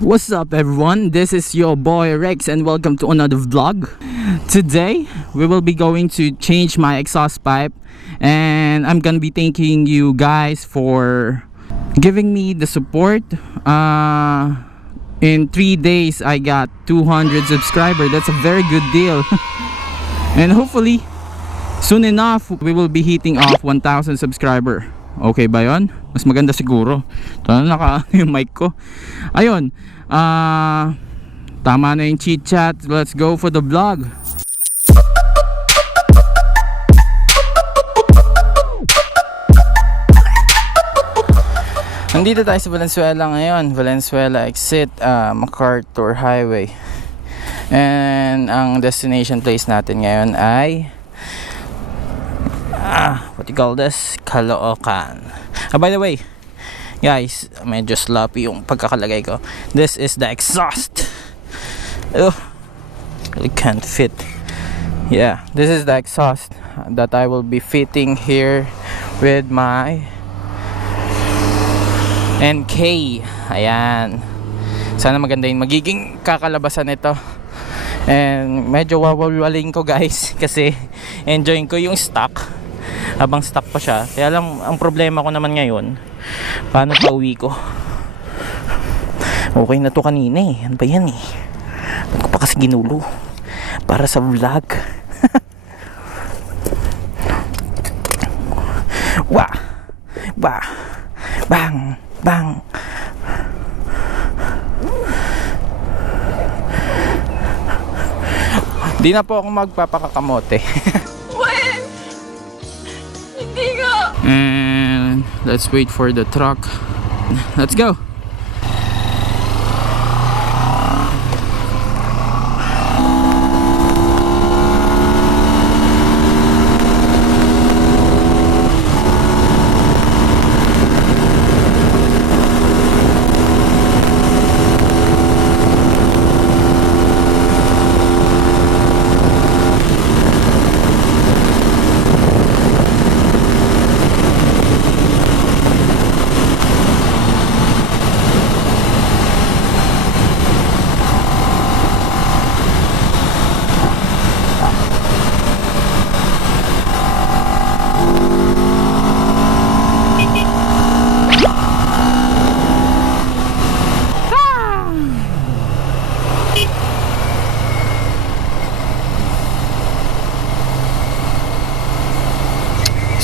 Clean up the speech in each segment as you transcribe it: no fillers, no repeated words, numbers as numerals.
What's up everyone, this is your boy Rex and welcome to another vlog. Today we will be going to change my exhaust pipe, and I'm gonna be thanking you guys for giving me the support. In 3 days I got 200 subscribers. That's a very good deal. And hopefully soon enough we will be hitting off 1,000 subscriber. Okay ba yun? Mas maganda siguro. Tama, naka yung mic ko. Ayun, tama na yung chit chat. Let's go for the vlog. Nandito tayo sa Valenzuela ngayon. Valenzuela exit, MacArthur Highway. And ang destination place natin ngayon ay what you call this? Caloocan. By the way, guys, medyo sloppy yung pagkakalagay ko. This is the exhaust. It can't fit. Yeah, this is the exhaust that I will be fitting here with my NK. Ayan. Sana maganda yung magiging kakalabasan nito. And medyo wawalwaling ko guys kasi enjoying ko yung stock habang stock pa siya. Kaya lang ang problema ko naman ngayon, paano pa uwi ko? Okay na to kanina eh. Ano ba yan eh? Ba't ko pa kasi ginulo para sa vlog? Wah! Bah! Bang! Bang! Di na po ako magpapakakamote. And let's wait for the truck. Let's go.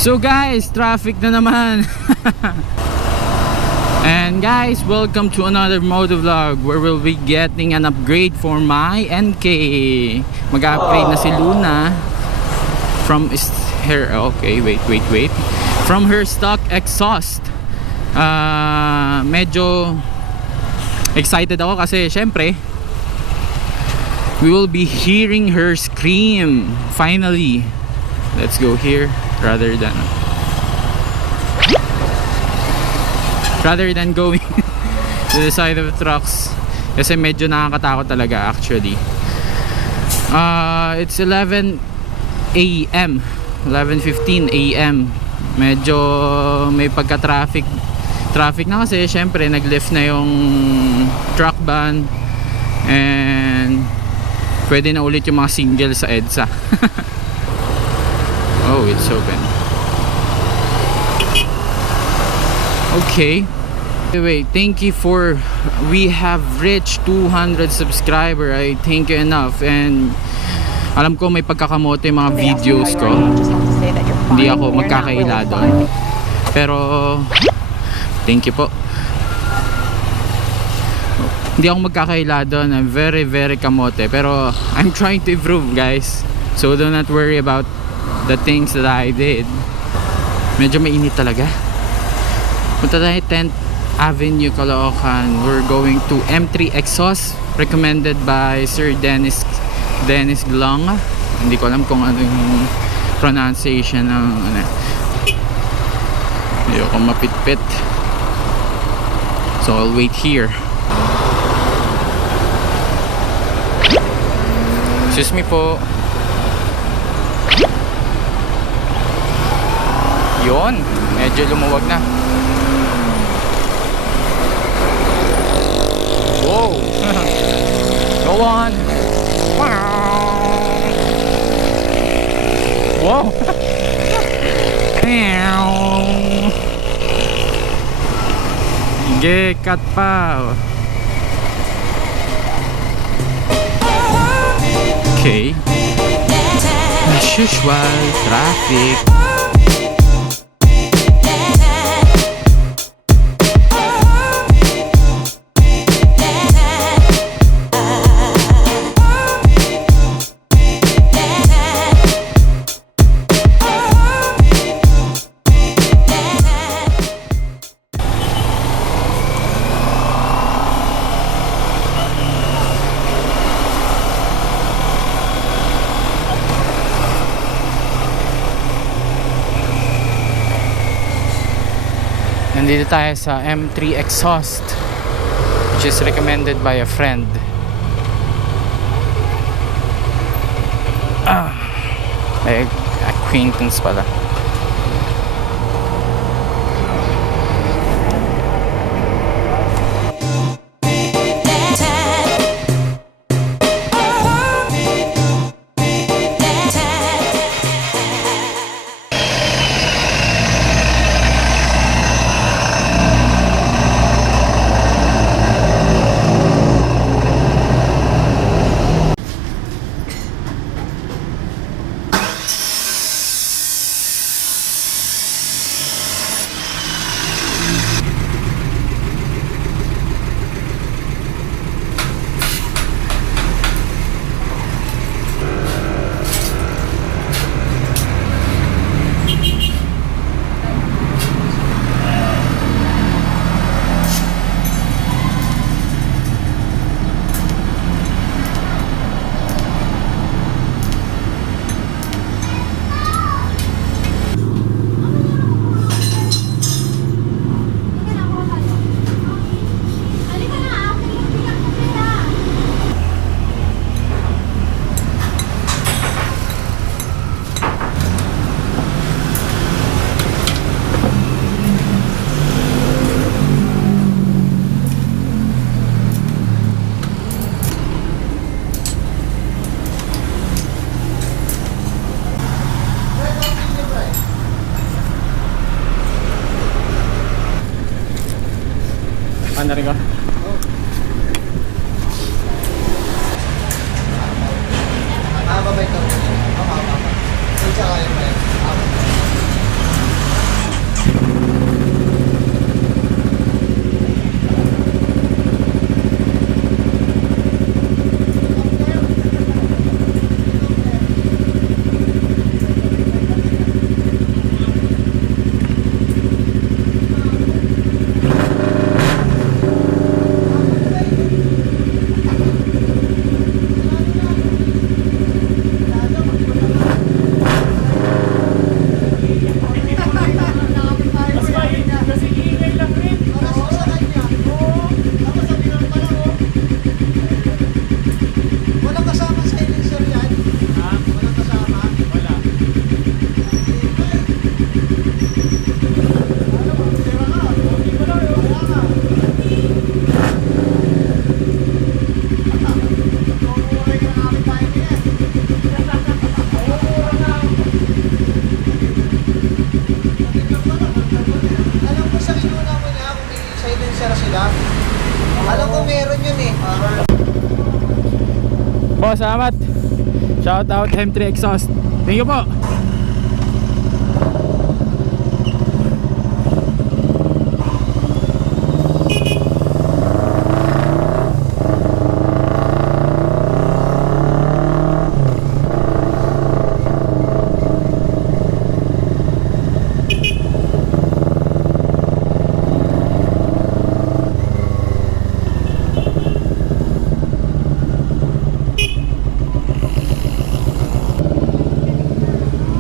So guys, traffic na naman. And guys, welcome to another Motovlog where we'll be getting an upgrade for my NK. Mag-upgrade na si Luna from her, okay, wait. From her stock exhaust. Medyo excited ako kasi syempre we will be hearing her scream finally. Let's go here rather than going to the side of the trucks kasi medyo nakakatakot talaga actually. It's 11 AM 11:15 AM. Medyo may pagka-traffic na kasi syempre nag-lift na yung truck ban and pwede na ulit yung mga single sa EDSA. Oh, it's open. Okay. Anyway, thank you for, we have reached 200 subscriber. I thank you enough. And alam ko may pagkakamote yung mga videos ko. Hindi ako magkakaila doon. Pero thank you po. Hindi ako magkakaila doon. I'm very kamote. Pero I'm trying to improve guys. So do not worry about the things that I did. Medyo mainit talaga. Punta tayo 10th Avenue, Caloocan. We're going to M3 exhaust recommended by Sir Dennis Glong. Hindi ko alam kung ano yung pronunciation ng ano. Ayoko mapitpit. So I'll wait here. Excuse me po. Yun, medyo lumuwag na. Wow. Go on. Wow. Kat pa. Okay. As usual, traffic. Nandito tayo sa M3 exhaust, which is recommended by a friend. May acquaintance pala. Ano rin ka? Babay ka. Isa kayo ba? Alam ko meron yun eh. Boss, salamat. Shout out M3 exhaust. Thank you po.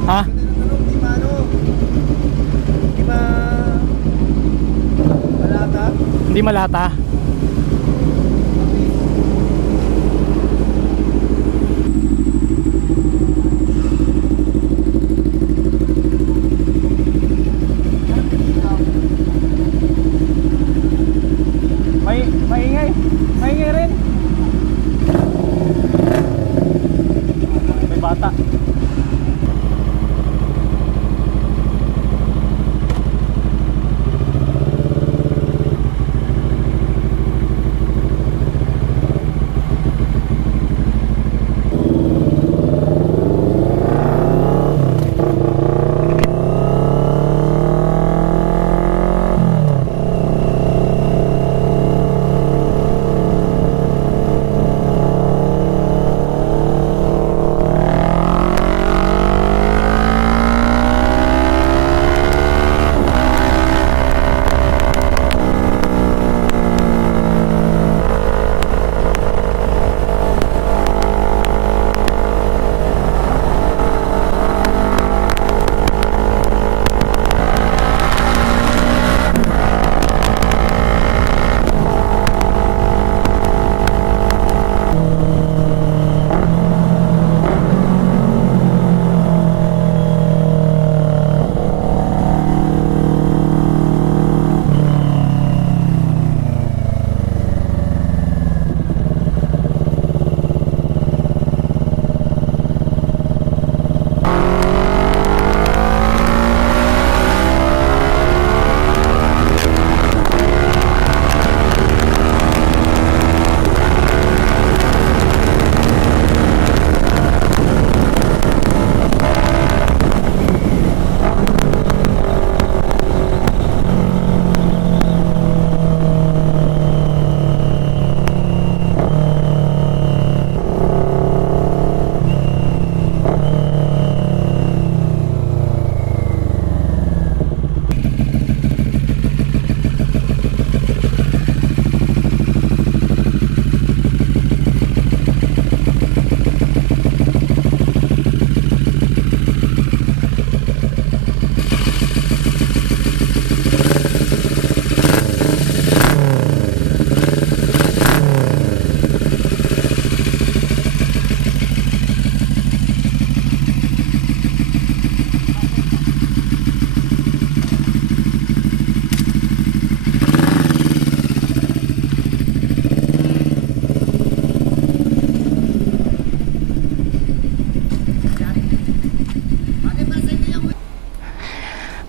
Ha? Hindi malata. Maingay rin.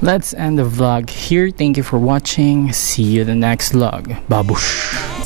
let's end the vlog here. Thank you for watching. See you in the next vlog. Babush.